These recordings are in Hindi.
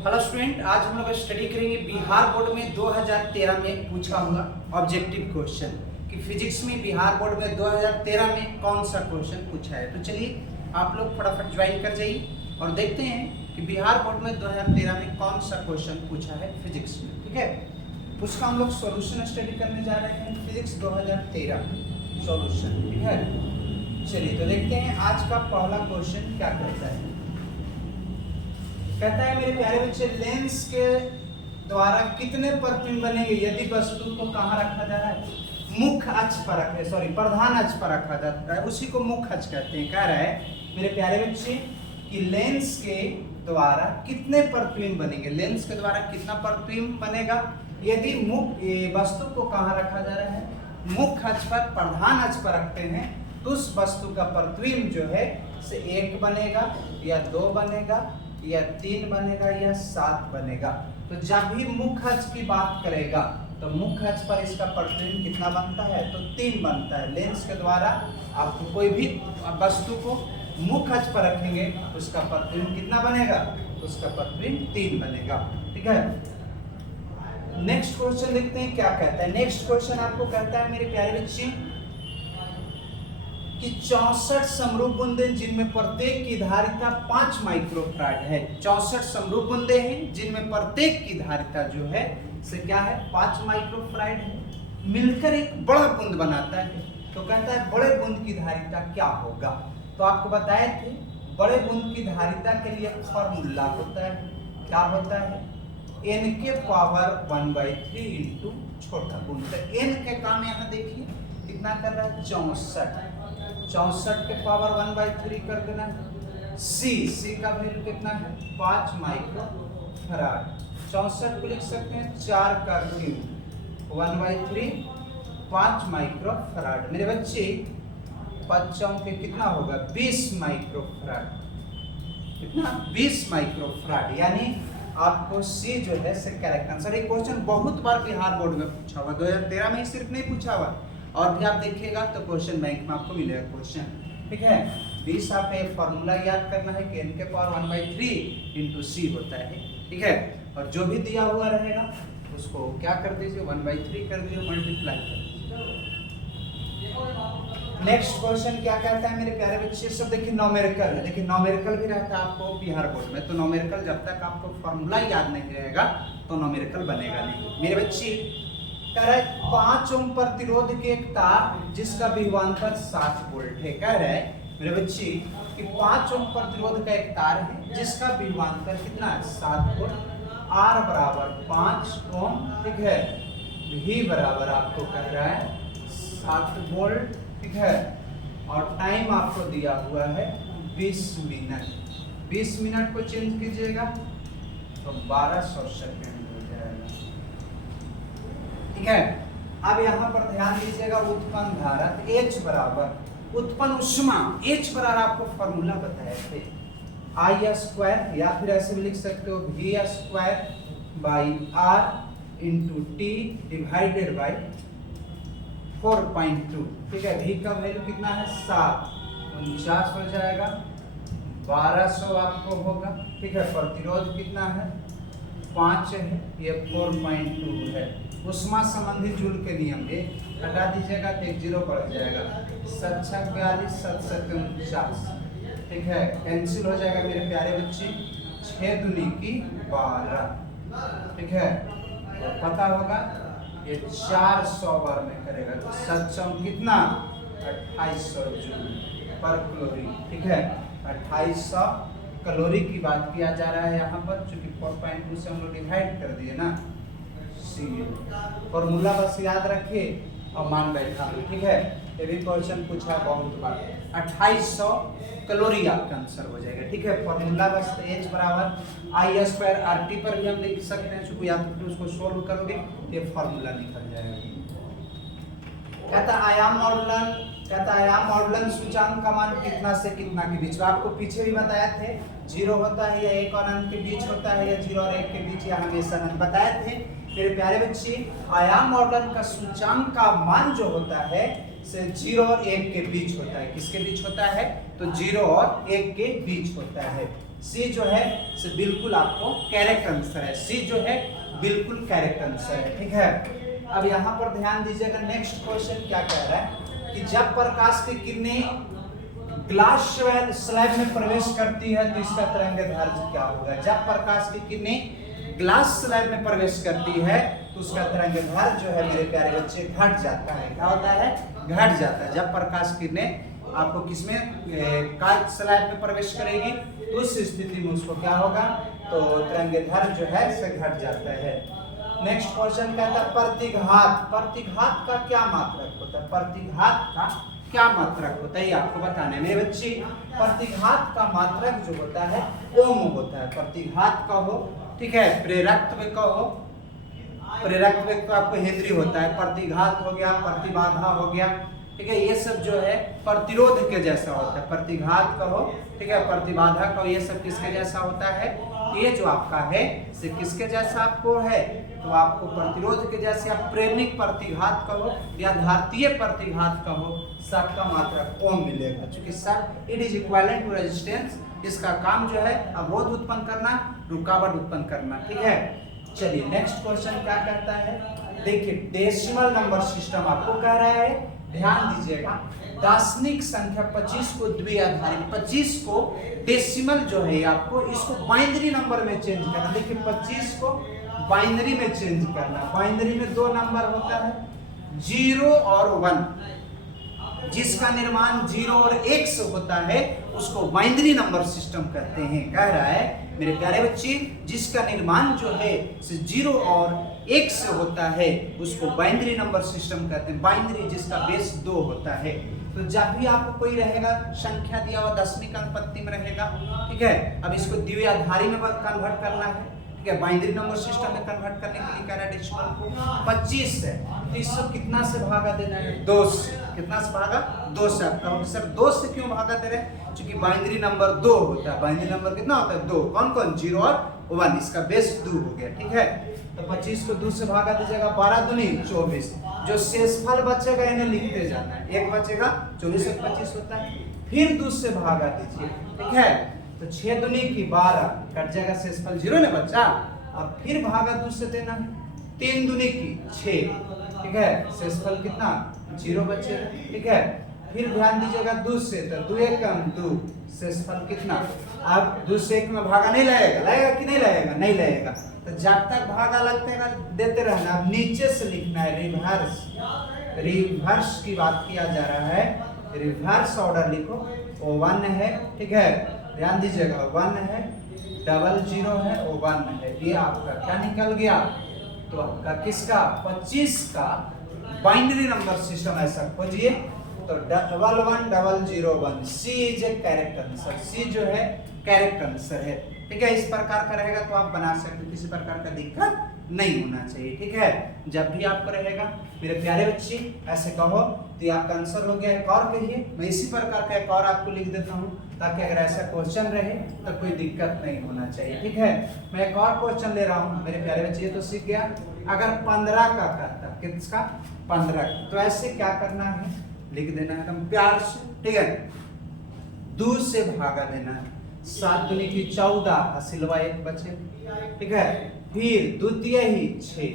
हेलो स्टूडेंट, आज हम लोग स्टडी करेंगे बिहार बोर्ड में 2013 में पूछा हुआ ऑब्जेक्टिव क्वेश्चन कि फिजिक्स में बिहार बोर्ड में 2013 में कौन सा क्वेश्चन पूछा है। तो चलिए आप लोग फटाफट ज्वाइन कर जाइए और देखते हैं कि बिहार बोर्ड में 2013 में कौन सा क्वेश्चन पूछा है फिजिक्स में। ठीक है, उसका हम लोग सॉल्यूशन स्टडी करने जा रहे हैं, फिजिक्स 2013 सॉल्यूशन। ठीक है, चलिए तो देखते हैं आज का पहला क्वेश्चन क्या कहता है। कहता है मेरे प्यारे बच्चे, लेंस के द्वारा कितने प्रतिबिंब बनेंगे यदि वस्तु को कहाँ रखा जा रहा है? मुख्य अक्ष पर प्रधान अक्ष पर रखा जाता है, उसी को मुख्य अक्ष कहते हैं। कह रहा है मेरे प्यारे बच्चे कि लेंस के द्वारा कितने प्रतिबिंब बनेंगे, लेंस के द्वारा कितना प्रतिबिंब बनेगा यदि मुख्य वस्तु को कहाँ रखा जा रहा है? मुख्य अक्ष पर, प्रधान अक्ष पर रखते हैं तो उस वस्तु का प्रतिबिंब जो है से 1 बनेगा या 2 बनेगा या 3 बनेगा या 7 बनेगा। तो जब भी मुख्य अक्ष की बात करेगा तो मुख्य अक्ष पर इसका प्रतिबिंब कितना बनता है? तो 3 बनता है। लेंस के द्वारा आप कोई भी वस्तु को मुख्य अक्ष पर रखेंगे उसका प्रतिबिंब कितना बनेगा? उसका प्रतिबिंब 3 बनेगा। ठीक है, नेक्स्ट क्वेश्चन देखते हैं क्या कहता है। नेक्स्ट क्वेश्चन आपको कहता है मेरे प्यारे बच्चे कि 64 समरूप बूंदे जिनमें प्रत्येक की धारिता 5 माइक्रोफैराड है। 64 समरूप बूंदे हैं जिनमें प्रत्येक की धारिता जो है से क्या है? 5 माइक्रोफैराड है, मिलकर एक बड़ा बूंद बनाता है। तो कहता है बड़े बूंद की धारिता क्या होगा? तो आपको बताए थे बड़े बूंद की धारिता के लिए फॉर्मूला होता है, क्या होता है? n के पावर 1/3 इंटू छोटा बूंद। तो n के काम यहाँ देखिए कितना कर रहा है? 64 के पावर 1/3 कर देना है। c का वैल्यू कितना है? 5 माइक्रोफैराड। 64 को लिख सकते हैं 4 का क्यूब 1/3 5 माइक्रोफैराड। मेरे बच्चे 5 के कितना होगा? 20 माइक्रोफैराड। कितना? 20 माइक्रोफैराड। यानी आपको c जो है से करेक्ट आंसर। ये क्वेश्चन बहुत बार बिहार बोर्ड में पूछा हुआ, 2013 में ही सिर्फ नहीं पूछा हुआ और भी आप देखिएगा तो क्वेश्चन बैंक में आपको मिलेगा क्वेश्चन। ठीक है, 20 आप ये फॉर्मूला याद करना है कि n के पावर 1/3 इंटू c होता है। ठीक है, और जो भी दिया हुआ रहेगा उसको क्या कर दीजिए? 1/3 कर दीजिए, मल्टीप्लाई कर दीजिए। नेक्स्ट क्वेश्चन क्या कहता है मेरे प्यारे बच्चे? सब देखिए न्यूमेरिकल है। देखिए न्यूमेरिकल भी रहता है आपको बिहार बोर्ड में, तो न्यूमेरिकल जब तक आपको फॉर्मूला याद नहीं रहेगा तो न्यूमेरिकल बनेगा नहीं। मेरे बच्चे कह रहा है 5 ओम प्रतिरोध के एक तार जिसका विभवांतर 60 वोल्ट है। कह रहा है मेरे बच्चे कि 5 ओम प्रतिरोध का एक तार है जिसका विभवांतर कितना है? 7 वोल्ट। R बराबर 5 ओम। ठीक है, V बराबर आपको कह रहा है 7 वोल्ट। ठीक है, और टाइम आपको दिया हुआ है 20 मिनट। 20 मिनट को चेंज कीजिएगा तो 1200 सेकेंड हो जाएगा। ठीक है, अब यहाँ पर ध्यान दीजिएगा उत्पन्न धारा H बराबर उत्पन्न उष्मा, H बराबर आपको फॉर्मूला बताए थे I² या फिर ऐसे भी लिख सकते हो V² by R into T divided by 4.2। ठीक है, V का वैल्यू कितना है? 7, 49 हो जाएगा, 1200 आपको होगा। ठीक है, प्रतिरोध कितना है? 5 है, ये 4.2 है। उष्मा संबंधी जूल के नियम ये हटा दीजिएगा तो 1 0 बढ़ जाएगा। 7 6 42 7 7 49। ठीक है, कैंसिल हो जाएगा मेरे प्यारे बच्चे। 6 दूनी की 12। ठीक है, पता होगा ये 400 बार में करेगा तो 700 कितना? 2800 जूल पर कैलोरी। ठीक है, 2800 कैलोरी की बात किया जा रहा है यहाँ पर, चूंकि 4.2 से हम लोग डिवाइड कर दिए ना। फॉर्मूला बस याद रखिए और मान बैठा। ठीक है, ये भी क्वेश्चन पूछा बहुत बार। 2800 कैलोरी आपका आंसर हो जाएगा। ठीक है, फॉर्मूला बस H बराबर I² RT पर भी हम लिख सकते हैं, चूंकि या तो फिर उसको सोल्व करोगे ये फॉर्मूला निकल जाएगा। कहता आयाम मॉडुलन, कहता आयाम मॉडुलन सूचांक का मान कितना से कितना के बीच। आपको पीछे भी बताया थे 0 होता है या 1 और अनंत के बीच होता है, या 0 और 1 के बीच, या हमेशा अनंत बताए थे। मेरे प्यारे बच्चे, आयाम मॉडुलन का सूचांक का मान जो होता है से 0 और 1 के बीच होता है। किसके बीच होता है? तो 0 और 1 के बीच होता है। सी जो है से बिल्कुल आपको करेक्ट आंसर है। सी जो है बिल्कुल करेक्ट आंसर है, ठीक है। अब यहाँ पर ध्यान दीजिएगा, नेक्स्ट क्वेश्चन क्या कह रहा है कि जब प्रकाश की किरणें ग्लास स्लैब में प्रवेश करती है तो इसका तरंगदैर्घ्य क्या होगा? जब प्रकाश की किरणें ग्लास स्लैब में प्रवेश करती है तो उसका तरंगदैर्घ्य जो है मेरे प्यारे बच्चे घट जाता है। क्या होता है? घट जाता है। जब प्रकाश किरणें आपको किसमें कांच स्लैब में प्रवेश करेगी तो उस स्थिति में उसको क्या होगा? तो तरंगदैर्घ्य जो है से घट जाता है। नेक्स्ट क्वेश्चन कहता है प्रतिघात। प्रतिघात का क्या मात्रक होता है? प्रतिघात का क्या मात्रक होता है ये आपको बताना है मेरे बच्चे। प्रतिघात का मात्रक जो होता है ओम होता है। प्रतिघात का हो, ठीक है, प्रेरकत्व का हो, प्रेरकत्व का आपको हेनरी होता है, प्रतिघात हो गया, प्रतिबाधा हो गया, ठीक है, ये सब जो है प्रतिरोध के जैसा होता है। प्रतिघात का हो, ठीक है, प्रतिबाधा का हो, ये सब किसके जैसा होता है? ये जो आपका है से किसके जैसा आपको है? तो आपको प्रतिरोध के जैसे, आप प्रेरणिक प्रतिघात का हो या धारतीय प्रतिघात का हो, सबका मात्रक ओम मिलेगा, क्योंकि सब it is equivalent to resistance. इसका काम जो है अवरोध उत्पन्न करना, रुकावट उत्पन्न करना, ठीक है। चलिए नेक्स्ट क्वेश्चन क्या कहता है? देखिए डेसिमल नंबर सिस्टम आपको कह रहा है, ध्यान दीजिएगा, दार्शनिक संख्या 25 को द्विआधारी, 25 को डेसिमल जो है आपको इसको बाइनरी नंबर में चेंज करना। देखिए 25 को बाइनरी में चेंज करना। बाइनरी में दो नंबर होता है 0 और 1, जिसका निर्माण 0 और 1 से होता है उसको बाइनरी नंबर सिस्टम कहते हैं। कह रहा है मेरे प्यारे बच्चे, जिसका निर्माण जो है 0 और 1 से होता है उसको बाइनरी नंबर सिस्टम कहते हैं। बाइनरी जिसका बेस 2 होता है। तो जब भी आपको कोई रहेगा संख्या दिया हुआ दशमिक अंकपत्ति में रहेगा, ठीक है, अब इसको द्विआधारी में कन्वर्ट करना है, ठीक है, बाइनरी नंबर सिस्टम में कन्वर्ट करने के लिए कह रहा है डेसिमल को 25 है, तो इसको कितना से भागा देना है? 2 से। कितना से भागा? 2 से। आप कहोगे सर 2 से क्यों भागा दे रहे हैं? क्योंकि बाइनरी नंबर 2 होता है। बाइनरी नंबर कितना होता है? 2। कौन कौन? 0 और 1, इसका बेस 2 हो गया, ठीक है। तो 25 को 2 से भागा दीजिएगा, 12 दूनी 24। जो शेषफल बचेगा इन्हें लिखते जाना है, 1 बचेगा, 24 से 25 होता है, फिर 2 से भागा दीजिए, ठीक है। तो 6 दूनी की 12, कट जाएगा, शेषफल 0 ने बचा। अब फिर भागा 2 से देना है, 3 दूनी की 6, ठीक है, शेषफल कितना? 0 बचेगा, ठीक है। फिर ध्यान दीजिएगा 2 से, तो 2 1 2, शेषफल कितना? अब 2 से 1 में भागा नहीं लगेगा, लगेगा कि नहीं लगेगा? नहीं लगेगा। तो जब तक भागा लगते ना देते रहना। अब नीचे से लिखना है रिवर्स। रिवर्स की बात किया जा रहा है, रिवर्स ऑर्डर लिखो। ओ 1 है, ठीक है, ध्यान दीजिएगा 1 है, 00 है, ओ 1 है, ये आपका क्या निकल गया? तो आपका किसका? 25 का बाइनरी नंबर सिस्टम ऐसा खोजिए तो 110001। सी इज ए करेक्ट आंसर। सी जो है करेक्ट आंसर है, ठीक है। इस प्रकार का रहेगा तो आप बना सकते हो, किसी प्रकार का दिक्कत नहीं होना चाहिए, ठीक है। जब भी आपको रहेगा मेरे प्यारे बच्चे ऐसे कहो तो ये आपका आंसर हो गया। एक और कहिए, मैं इसी प्रकार का एक और आपको लिख देता हूँ ताकि अगर ऐसा क्वेश्चन रहे तो कोई दिक्कत नहीं होना चाहिए, ठीक है। मैं एक और क्वेश्चन ले रहा हूँ मेरे प्यारे बच्चे, तो सीख गया। अगर 15 का कहता, किसका? 15, तो ऐसे क्या करना है? लिख देना है एकदम प्यार से, ठीक है, 2 से भागा देना है। 7 दूनी की 14, हासिलवा 1 बचे, ठीक है। फिर द्वितीय ही 6,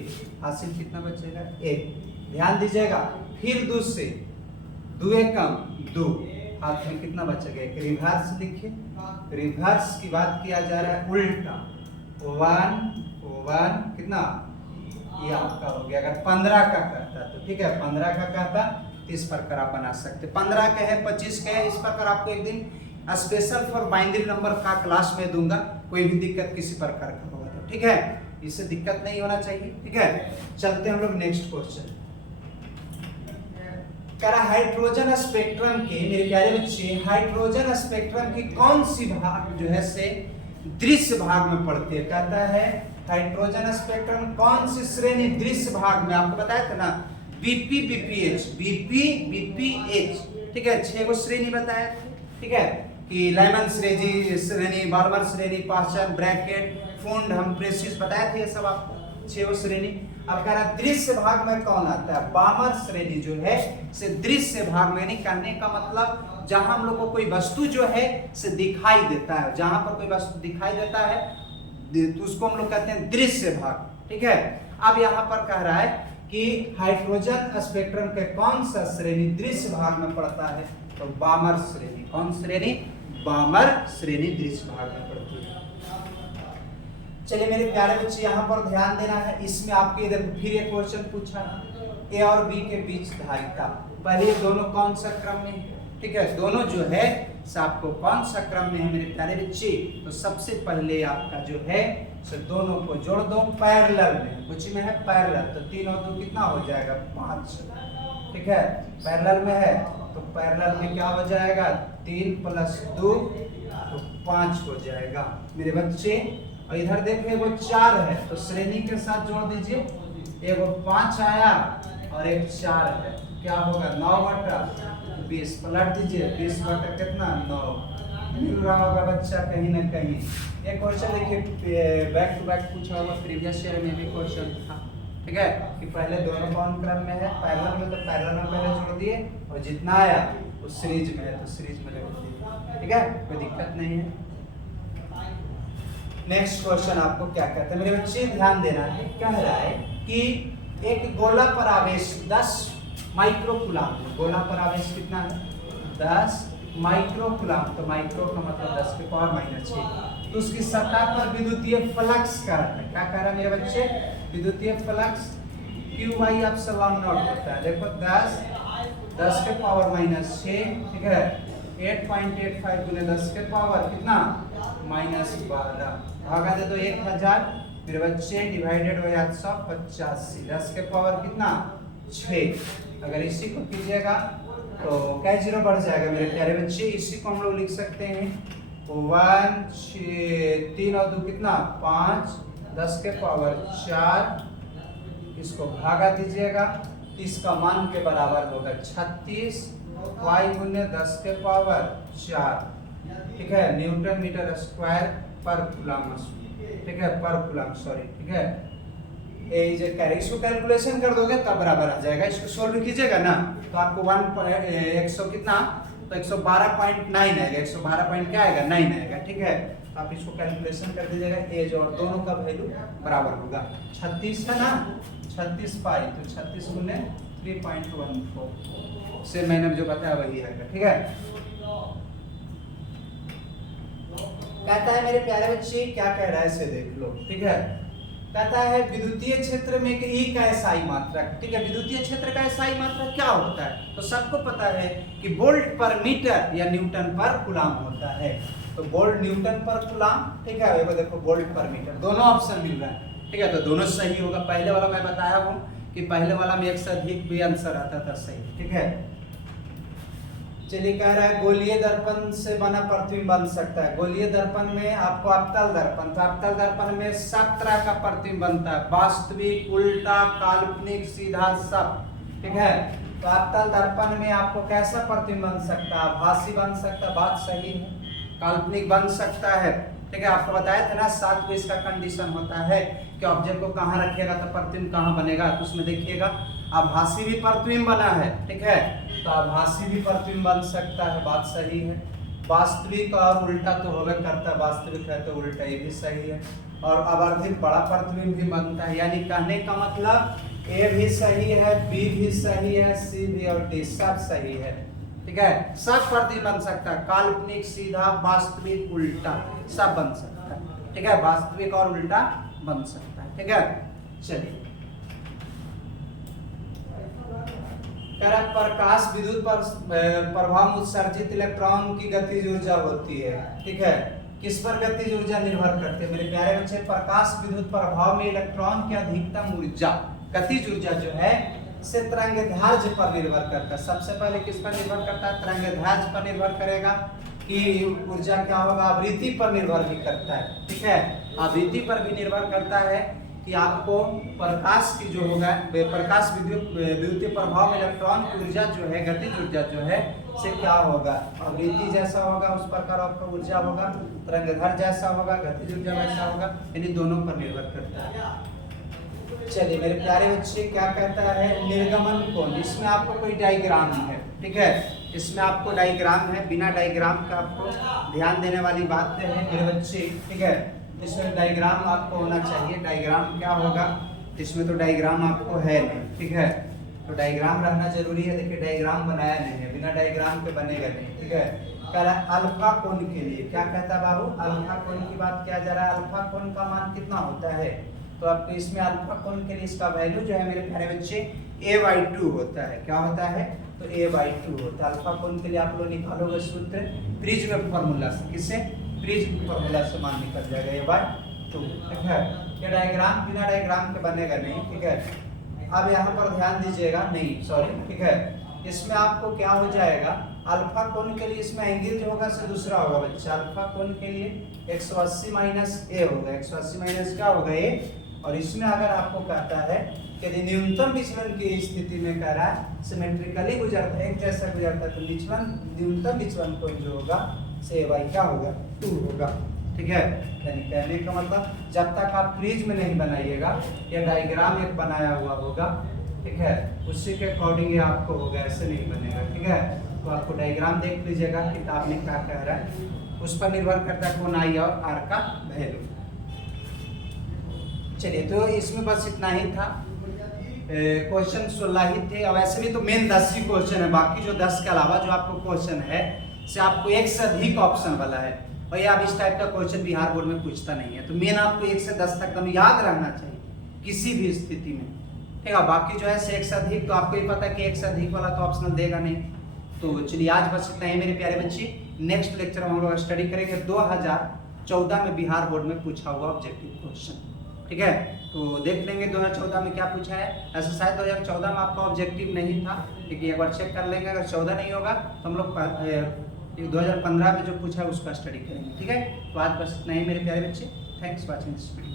हासिल कितना बचेगा? 1। ध्यान दीजिएगा, फिर 2 से 2 1 2, हाथ में कितना बचेगा? 1। रिवर्स लिखिए, रिवर्स की बात किया जा रहा है, उल्टा 1 कितना? ये आपका हो गया। अगर 15 का कहता तो ठीक है, 15 का कहता इस प्रकार आप बना सकते। 15 के है, 25 के है, इस प्रकार आपको एक दिन स्पेशल फॉर बाइनरी नंबर का क्लास में दूंगा। कोई भी दिक्कत किसी प्रकार का होगा तो ठीक है, इससे दिक्कत नहीं होना चाहिए, ठीक है। चलते हम लोग नेक्स्ट क्वेश्चन। कह रहा हाइड्रोजन स्पेक्ट्रम के, मेरे प्यारे बच्चे, हाइड्रोजन स्पेक्ट्रम की कौन सी भाग जो है से दृश्य भाग में पड़ती है? कहता है हाइड्रोजन स्पेक्ट्रम कौन सी श्रेणी दृश्य भाग में? आपको बताया था ना, बीपी बीपीएच, बीपी बीपीएच, ठीक है। 6 गो श्रेणी बताया, ठीक है, कि लाइमन श्रेणी, बार्बर श्रेणी, पाश्चर, ब्रैकेट, फुंड, हमप्रेसिस बताया था ये सब आपको, 6 गो श्रेणी। अब कह रहा दृश्य भाग में कौन आता है, बामर श्रेणी जो है से दृश्य भाग में, नहीं कहने का मतलब जहां हम लोग को कोई वस्तु जो है से दिखाई देता है, जहां पर कोई वस्तु दिखाई देता है तो उसको हम लोग कहते हैं दृश्य भाग, ठीक है। अब यहाँ पर कह रहा है कि हाइड्रोजन स्पेक्ट्रम के कौन सा श्रेणी दृश्य भाग में पड़ता है, तो बामर श्रेणी। कौन श्रेणी, बामर श्रेणी दृश्य भाग में पड़ती है। चलिए मेरे प्यारे बच्चे यहाँ पर ध्यान देना है, इसमें आपके इधर फिर एक क्वेश्चन पूछा ए और बी के बीच धारिता, पहले दोनों कौन सा क्रम में है, ठीक है, दोनों जो है आपको कौन सा क्रम में है मेरे प्यारे बच्चे, तो सबसे पहले आपका जो है सो दोनों को जोड़ दो पैरेलल में, कुछ में है पैरेलल, तो 3 और 2 कितना हो जाएगा 5, ठीक है, पैरेलल में है तो पैरेलल में क्या हो जाएगा 3 + 2 तो 5 हो जाएगा मेरे बच्चे। और इधर देखिए वो 4 है तो श्रेणी के साथ जोड़ दीजिए, एगो 5 आया और एक 4 है, क्या होगा 9/20, पलट दीजिए 20/ कितना 9, मिल रहा होगा बच्चा कहीं ना कहीं। एक क्वेश्चन देखिए बैक टू बैक पूछा होगा, प्रीवियस ईयर में भी क्वेश्चन था, ठीक है, कि पहले दोनों कौन क्रम में है, पैरेलल में, तो पैरेलल में पहले जोड़ दिए और जितना आया वो सीरीज में है तो सीरीज में लगा दिए, ठीक है, कोई दिक्कत नहीं है। नेक्स्ट क्वेश्चन आपको क्या कहते हैं मेरे बच्चे, ध्यान देना है, कह रहा है कि एक गोला पर आवेश 10 माइक्रोकूलम, गोला पर आवेश कितना है 10 माइक्रोकूलम, तो माइक्रो का मतलब 10⁻⁻6, तो उसकी सतह पर विद्युतीय फ्लक्स का है, क्या कह रहा है मेरे बच्चे, विद्युतीय फ्लक्स Q/ε0 होता है, देखो 10⁻⁻6, ठीक है, 8.85 × 10⁻⁻ कितना -12, भागा दे तो 1000 मेरे बच्चे, डिवाइडेड बाय 885, 10⁻⁻ कितना 6, अगर इसी को कीजिएगा तो क्या 0 बढ़ जाएगा मेरे प्यारे बच्चे, इसी को हम लोग लिख सकते हैं 1 6 3 और 2 कितना 5, 10�4, इसको भागा दीजिएगा, इसका मान के बराबर होगा 36 y × 10⁻⁴, ठीक है, न्यूटन मीटर स्क्वायर पर कूलम, ठीक है, पर कूलम सॉरी, ठीक है, ये जो इसको कैलकुलेशन कर दोगे तब बराबर आ जाएगा, इसको सोल्व कीजिएगा ना तो आपको 100 कितना तो 112.9 आएगा, 112 पॉइंट क्या आएगा 9 आएगा, ठीक है, तो आप इसको कैलकुलेशन कर दीजिएगा, एज और दोनों का वैल्यू बराबर होगा 36 है ना, 36 पाई तो 36 × 3.14 से मैंने जो बताया वही आएगा, ठीक है। कहता है मेरे प्यारे बच्चे, क्या कह रहा है इसे देख लो, ठीक है, कहता है विद्युतीय क्षेत्र में E का SI मात्रक, ठीक है, विद्युतीय क्षेत्र का SI मात्रक क्या होता है, तो सबको पता है कि वोल्ट पर मीटर या न्यूटन पर कूलम होता है, तो वोल्ट न्यूटन पर कूलम, ठीक है, देखो वोल्ट पर मीटर, दोनों ऑप्शन मिल रहा है, ठीक है, तो दोनों सही होगा। पहले वाला मैं बताया हूँ कि पहले वाला में एक से अधिक भी आंसर आता था सही, ठीक है। चलिए कह रहा है गोलीय दर्पण से बना प्रतिबिंब बन सकता है, गोलीय दर्पण में आपको अवतल दर्पण, तो अवतल दर्पण में 7 तरह का प्रतिबिंब बनता है, वास्तविक, उल्टा, काल्पनिक, सीधा, सब, ठीक है, तो अवतल दर्पण में आपको कैसा प्रतिबिंब बन सकता है, आभासी बन सकता है, बात सही है, काल्पनिक बन सकता है, ठीक है, आपको बताया था ना 7 को इसका कंडीशन होता है कि ऑब्जेक्ट को कहाँ रखिएगा तो प्रतिबिंब कहाँ बनेगा, तो उसमें देखिएगा आभासी भी प्रतिबिंब बना है, ठीक है, तो आभासी भी प्रतिबिंब बन सकता है, बात सही है, वास्तविक और उल्टा तो होगा करता है, वास्तविक है तो उल्टा, ये भी सही है, और आवर्धित बड़ा प्रतिबिंब भी बनता है, यानी कहने का मतलब ए भी सही है, बी भी सही है, सी भी और डी सब सही है, ठीक है, सब प्रतिबिंब बन सकता है, काल्पनिक, सीधा, वास्तविक, उल्टा सब बन सकता है, ठीक है, वास्तविक और उल्टा बन सकता है, ठीक है। चलिए प्रकाश विद्युत पर प्रभाव उत्सर्जित इलेक्ट्रॉन की गतिज ऊर्जा होती है, ठीक है, किस पर गतिज ऊर्जा निर्भर करती है मेरे प्यारे बच्चे, प्रकाश विद्युत प्रभाव में इलेक्ट्रॉन की अधिकतम ऊर्जा, गतिज ऊर्जा जो है से तरंगदैर्घ्य पर निर्भर करता है, सबसे पहले किस पर निर्भर करता है, तरंगदैर्घ्य पर निर्भर करेगा, कि ऊर्जा क्या होगा आवृत्ति पर निर्भर भी करता है, ठीक है, आवृत्ति पर भी निर्भर करता है कि आपको प्रकाश की जो होगा प्रकाश विद्युतीय प्रभाव में इलेक्ट्रॉन की ऊर्जा जो है, गतिज ऊर्जा जो है से क्या होगा, आवृत्ति जैसा होगा उस प्रकार आपका ऊर्जा होगा, तरंगधर जैसा होगा, गतिज ऊर्जा वैसा होगा, यानी दोनों पर निर्भर करता है। चलिए मेरे प्यारे बच्चे, क्या कहता है निर्गमन कोण। इसमें आपको कोई डायग्राम है, ठीक है, इसमें आपको डायग्राम है, बिना डायग्राम का आपको ध्यान देने वाली बात है मेरे बच्चे, ठीक है। इसमें डायग्राम आपको होना चाहिए। डायग्राम क्या होगा, इसमें तो डायग्राम आपको है नहीं, ठीक है, तो डायग्राम रहना जरूरी है। देखिए डायग्राम बनाया नहीं है, बिना डायग्राम के बनेगा नहीं, ठीक है। कह रहा है अल्फा कोण के लिए, क्या कहता है बाबू, अल्फा कोण की बात किया जा रहा है। अल्फा कोण का मान कितना होता है, तो आपको इसमें अल्फा कोण के लिए इसका वैल्यू जो है मेरे प्यारे बच्चे a/2 होता है। क्या होता है, तो a/2 होता है। अल्फा कोण के लिए आप लोग निकालोगे सूत्र प्रिज्म फार्मूला से, किससे, प्रिज्म फार्मूला से मान निकल जाएगा a/2, ठीक है। ये डायग्राम बिना डायग्राम के बनेगा नहीं, ठीक है। अब यहाँ पर ध्यान दीजिएगा, नहीं सॉरी, ठीक है, इसमें आपको क्या हो जाएगा, अल्फा कोण के लिए इसमें एंगल जो होगा से दूसरा होगा बच्चा। अल्फा कोण के लिए 180 माइनस a होगा, 180 माइनस क्या होगा a, और इसमें अगर आपको कहता है कि यदि न्यूनतम विचलन की स्थिति में कह रहा है सिमेट्रिकली गुजरता है, एक जैसा गुजरता है, तो विचलन न्यूनतम विचलन कोण जो होगा से y क्या होगा, 2 होगा, ठीक है। यानी कहने का मतलब जब तक आप प्रिज्म नहीं बनाइएगा या डायग्राम एक बनाया हुआ होगा, ठीक है, उसी के अकॉर्डिंग ये आपको होगा, ऐसे नहीं बनेगा, ठीक है। तो आपको डायग्राम देख लीजिएगा किताब में क्या कह रहा है, उस पर निर्भर करता है कोण आई और आर का वैल्यू। चलिए तो इसमें बस इतना ही था, क्वेश्चन 16 ही थे। और वैसे भी तो मेन 10 ही क्वेश्चन है, बाकी जो 10 के अलावा जो आपको क्वेश्चन है से आपको एक से अधिक ऑप्शन वाला है, और ये आप इस टाइप का क्वेश्चन बिहार बोर्ड में पूछता नहीं है। तो मेन आपको 1 से 10 तक एकदम याद रहना चाहिए किसी भी स्थिति में, ठीक है। बाकी जो है से 1 से अधिक, तो आपको ही पता है कि 1 से अधिक वाला तो ऑप्शनल देगा नहीं। तो चलिए आज बस इतना ही मेरे प्यारे बच्चे। नेक्स्ट लेक्चर में हम लोग स्टडी करेंगे 2014 में बिहार बोर्ड में पूछा हुआ ऑब्जेक्टिव क्वेश्चन, ठीक है। तो देख लेंगे 2014 में क्या पूछा है। ऐसा शायद 2014 में आपका ऑब्जेक्टिव नहीं था, लेकिन एक बार चेक कर लेंगे। अगर 14 नहीं होगा तो हम लोग 2015 में जो पूछा है उसका स्टडी करेंगे, ठीक है। तो आज बस इतना ही मेरे प्यारे बच्चे। Thanks for watching this video.